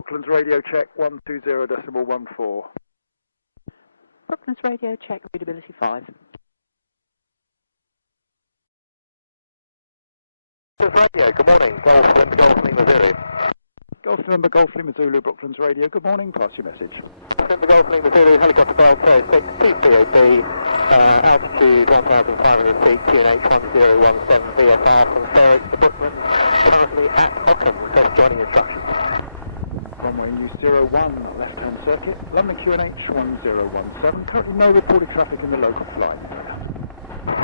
Brooklands radio check 120.14. Brooklands radio check, readability 5. Radio, good morning. Golf November Golf Lima Zulu. Golf November Golf Lima Zulu, Brooklands radio. Good morning. Pass your message. November Golf Lima Zulu, helicopter 546, G-suey, altitude 1,500 feet, g-ejmx VFR from Surrey to Brooklands, currently at Ockham. Just joining instructions. Runway News 01, left-hand circuit, London QNH 1017. Currently no reported traffic in the local flight.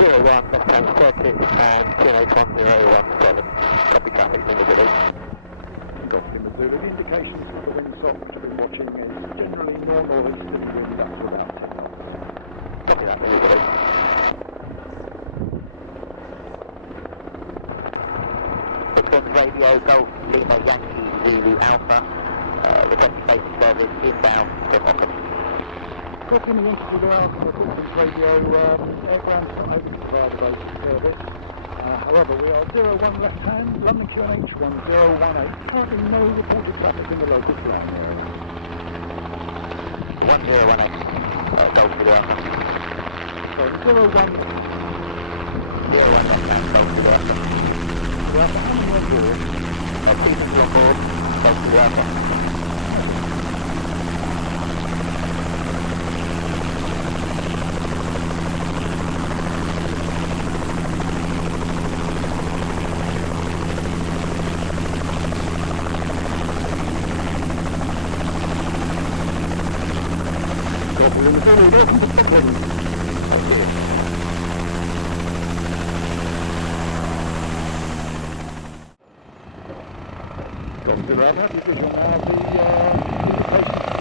01, left-hand circuit, and QNH 1017. Copy traffic in the village. Golf Lima Zulu, the indications for the windsock which we've been watching is generally normal easterly wind up to about 10 knots. Copy that in the village. Brooklands radio, Golf Lima Yankee Zulu Alpha. The copy station 12 is inbound from Ockham. Golf Lima Yankee Zulu Alpha, Brooklands radio, airground's not able to provide a basic service. However, we are 01 left hand, London QNH 1018, currently no reported traffic in the local flight. 1018, Golf Zulu Alpha. So 01 left hand, Golf Zulu Alpha. We have how many on board? People on board, Golf Zulu Alpha. Welcome to Brooklands. Golf Zulu Alpha, happy visual now. The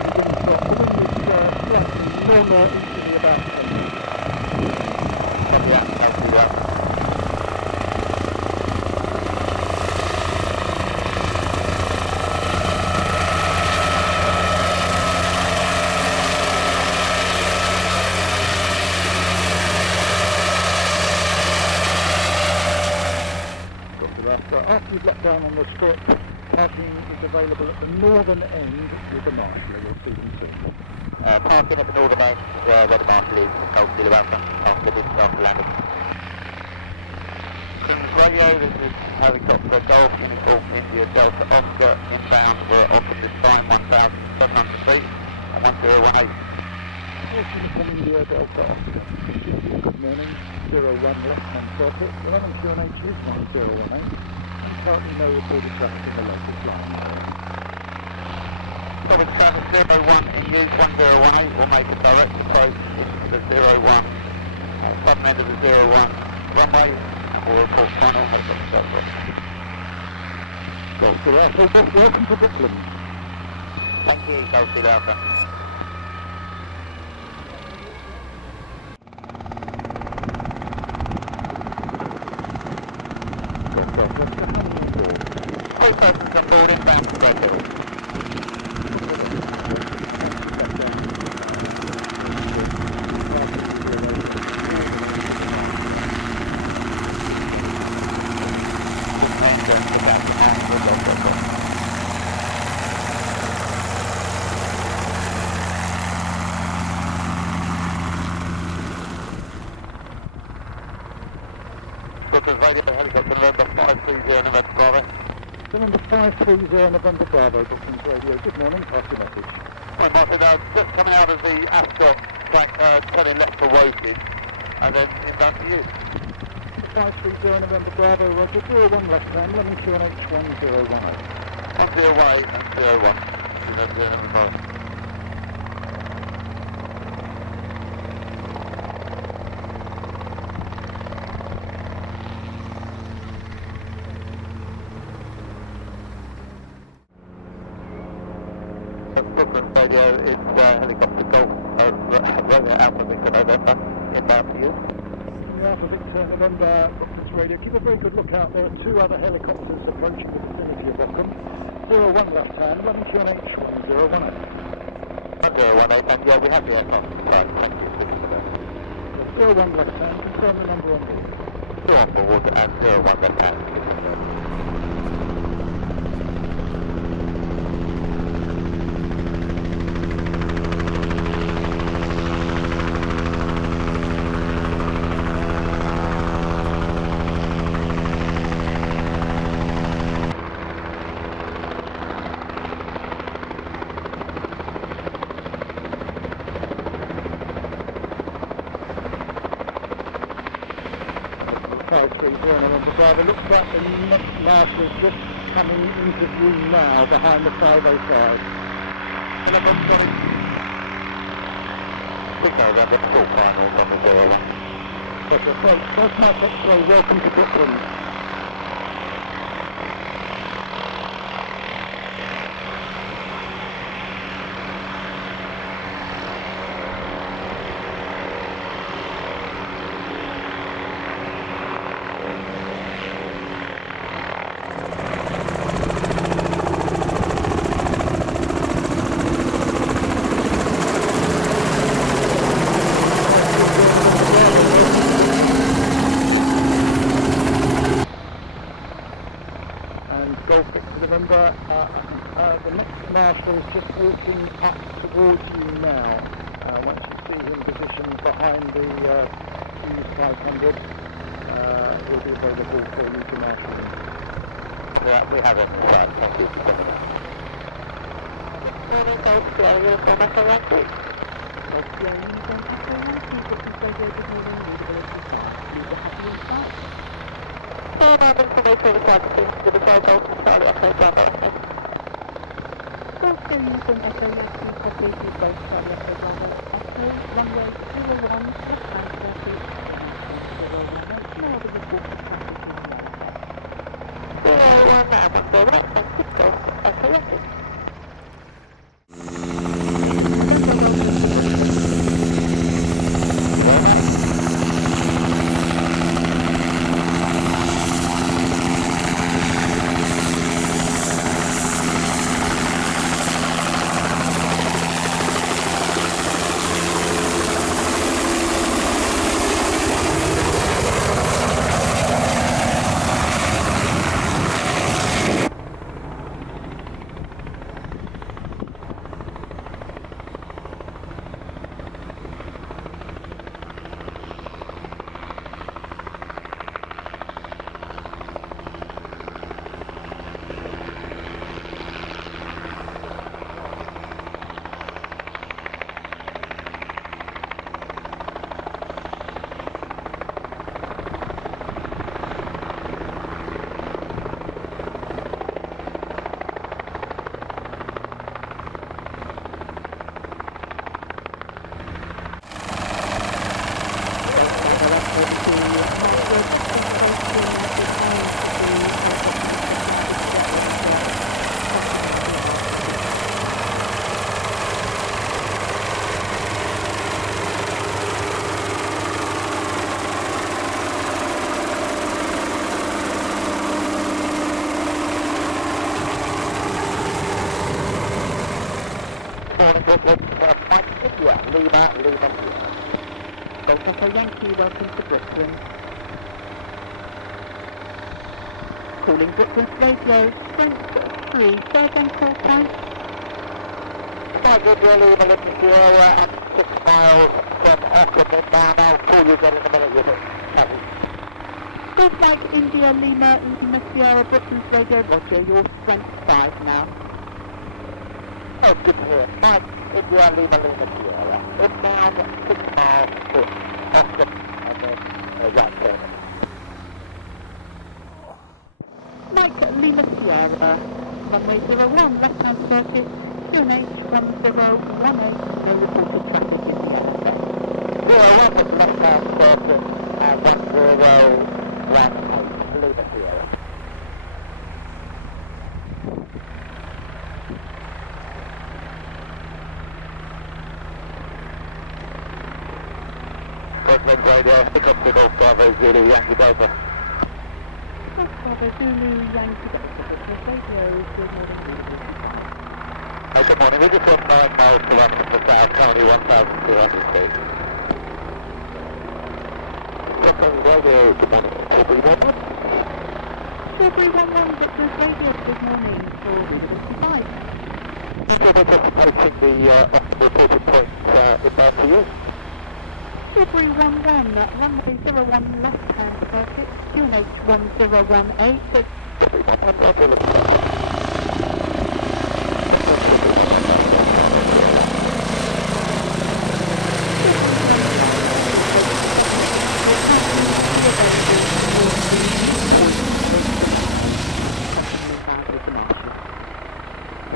indications for the wind is slightly normal, easterly about 10 knots. Golf Zulu Alpha. After you've locked down on the strip, parking is available at the northern end with the marshal. You'll see them soon. Parking at the northern end where the marshal is, Golf Zulu Alpha, after landing. Brooklands radio, this is helicopter Golf Uniform India Delta Oscar, inbound for opposite time 1,700 feet and 1018. Golf Uniform India Delta Oscar. Good morning. 01 left-hand circuit, 11 QNH is 1018. Currently no reported traffic in the local flight. Public traffic 01 in use 1018 will make a direct approach into the 01, southern end of the 01 runway, and will report final helicopter service. Golf Zulu Alpha, welcome to Brooklands. Thank you, Golf Zulu Alpha. Three persons on board inbound to Brooklands. Brooklands radio helicopter November 530 November Bravo. November 530 November Bravo, Brooklands radio. Good morning, pass your message. Well, Martin, just coming out of the Ascot track, turning left for Woking, and then inbound to you. 530 November Bravo, Roger, 01 left hand, London QNH 1018. 108 and 01. November Bravo. Brooklands radio is helicopter Golf Alpha Victor November, inbound to you. Alpha Victor November, Brooklands radio. Keep a very good lookout. There are two other helicopters approaching the vicinity of Ockham. 01 left hand, 11 QNH 1018. 1018, and yeah, we have the aircraft. Right, thank you. 01 left hand, confirm the number on board. 2 on board and 01 left hand. 30 November Bravo. Looks like the next marshal is just coming into view now behind the 505. Signal November, full final on the 01. That's right. First Mike X-ray, welcome to Brooklands. The next marshal is just walking up towards you now. Once you see him positioned behind the Q500, he'll be available for you to marshal him. Yeah, we have it. Right, thank you. Morning, Golf Slow, you're from Echo Yankee. Golf Slow, Uniform Echo Yankee, Brooklands Radio, good morning, readability 5. Please be happy and start. Fair amount of information on the services with the Golf Charlie Echo Bravo. Also, Uniform Echo Yankee, Copy, both Charlie Echo Bravo, Echo, runway 01, left hand circuit, 018, now the report of traffic is low. 01, now, go right, and 6 Golf Echo Yankee. Echo Yankee, welcome to Brooklands. Calling Brooklands Radio, Sprint 3, Fairbank call point. Good, really, the Lima Sierra and 6 miles from Auckland inbound. I'll call you again in a minute with it. Good flag, India, Lima, Sierra, Brooklands Radio, Roger, you're Sprint 5 now. Oh, good to hear. Mike, India, Lima Sierra. Inbound, 6 miles to Auckland and then right turn. Mike, Lima Sierra, runway 01, left-hand circuit, g-nh 1018, no reported traffic in the airspace. 01 left-hand circuit and 1018, Lima Sierra. Brooklands Radio, pick up to North Bravo, Zulu, Yankee Delta. North Bravo, Zulu, Yankee Delta, Brooklands Radio, good morning, Good morning, we just went 9 miles to west from the south, currently 1,200 feet. Brooklands Radio, good morning, Tilbury 11. Tilbury 11, Brooklands Radio, good morning, for readability 5. Good anticipating the reported point inbound to you. Tilbury 11, runway 01, left-hand circuit, g-nh 1018, Tilbury 11, Roger.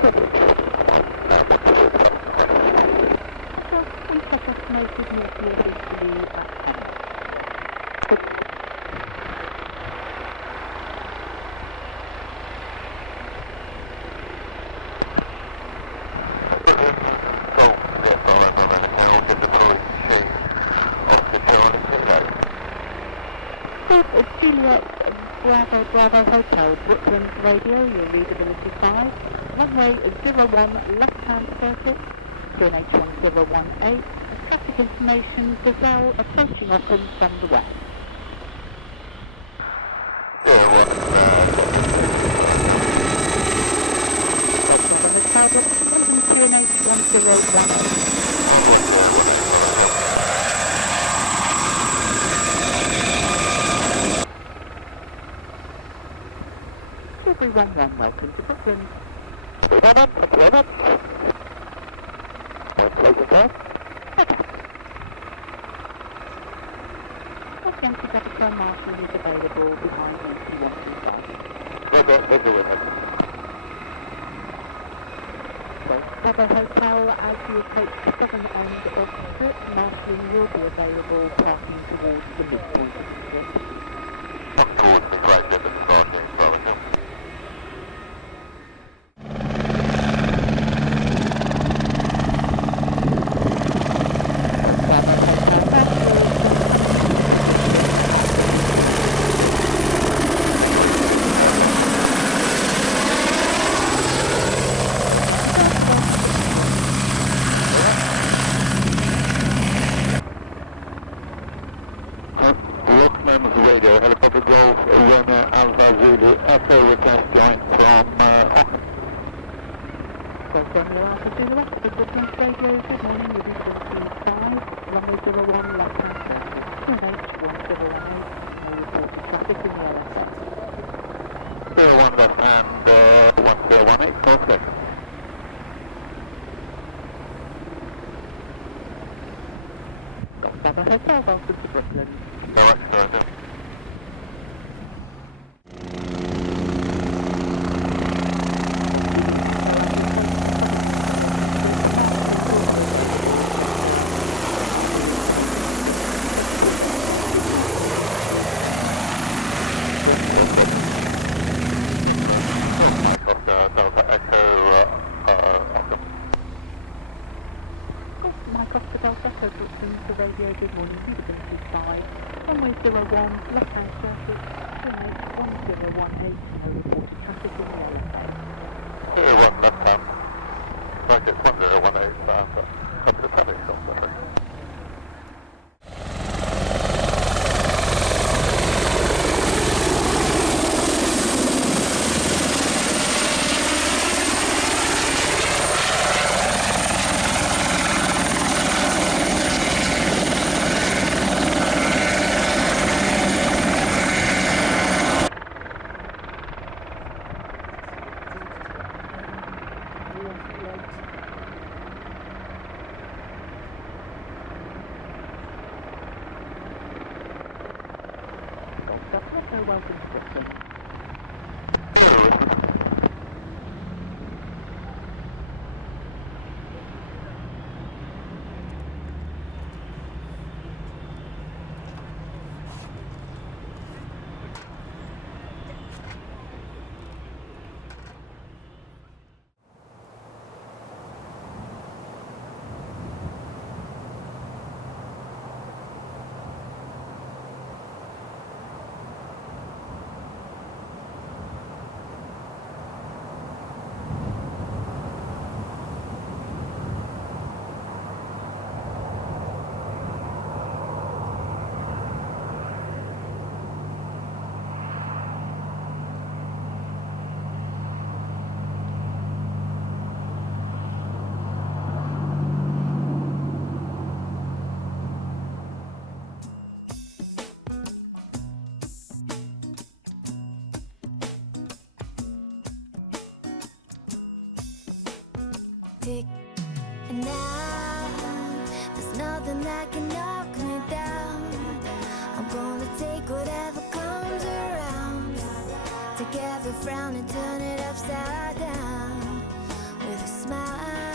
we set estimated nuclear history at 10. Juliet Bravo Hotel, Brooklands Radio, your readability 5, runway 01 left-hand circuit, g-nh1018, traffic information, Gazelle approaching Ockham from the west. Hotel, g-nh1018. 311, welcome to Brooklands. 311, thank you very much. Pleasure, sir. Empty Capital Marshal is available behind empty 125. We'll do it. Bravo Hotel, as you approach the southern end of the strip, marshalling will be available parking towards the midpoint of the strip. Up towards the right end of the parking, Bravo. Brooklands Radio, helicopter Golf, Romeo Alpha Zulu, Echo request joint from Ockham. Romeo Alpha Zulu, Brooklands Radio, good morning, you'll be 25, runway 01 left-hand circuit, g-nh1018, no reported traffic in the LSS. 01 left and 1018, perfect. Bravo Hotel, welcome to Brooklands. Alright, sir. Mike Oscar Delta, Brooklands to Radio, good morning, readability 5, runway 01, left-hand circuit, g-nh1018, no reported traffic in the area. 01 left hand, circuit 1018 for Alpha, copy the traffic stop, perfect. Welcome to Brooklands. And now there's nothing that can knock me down. I'm gonna take whatever comes around. Take every frown and turn it upside down. with a smile.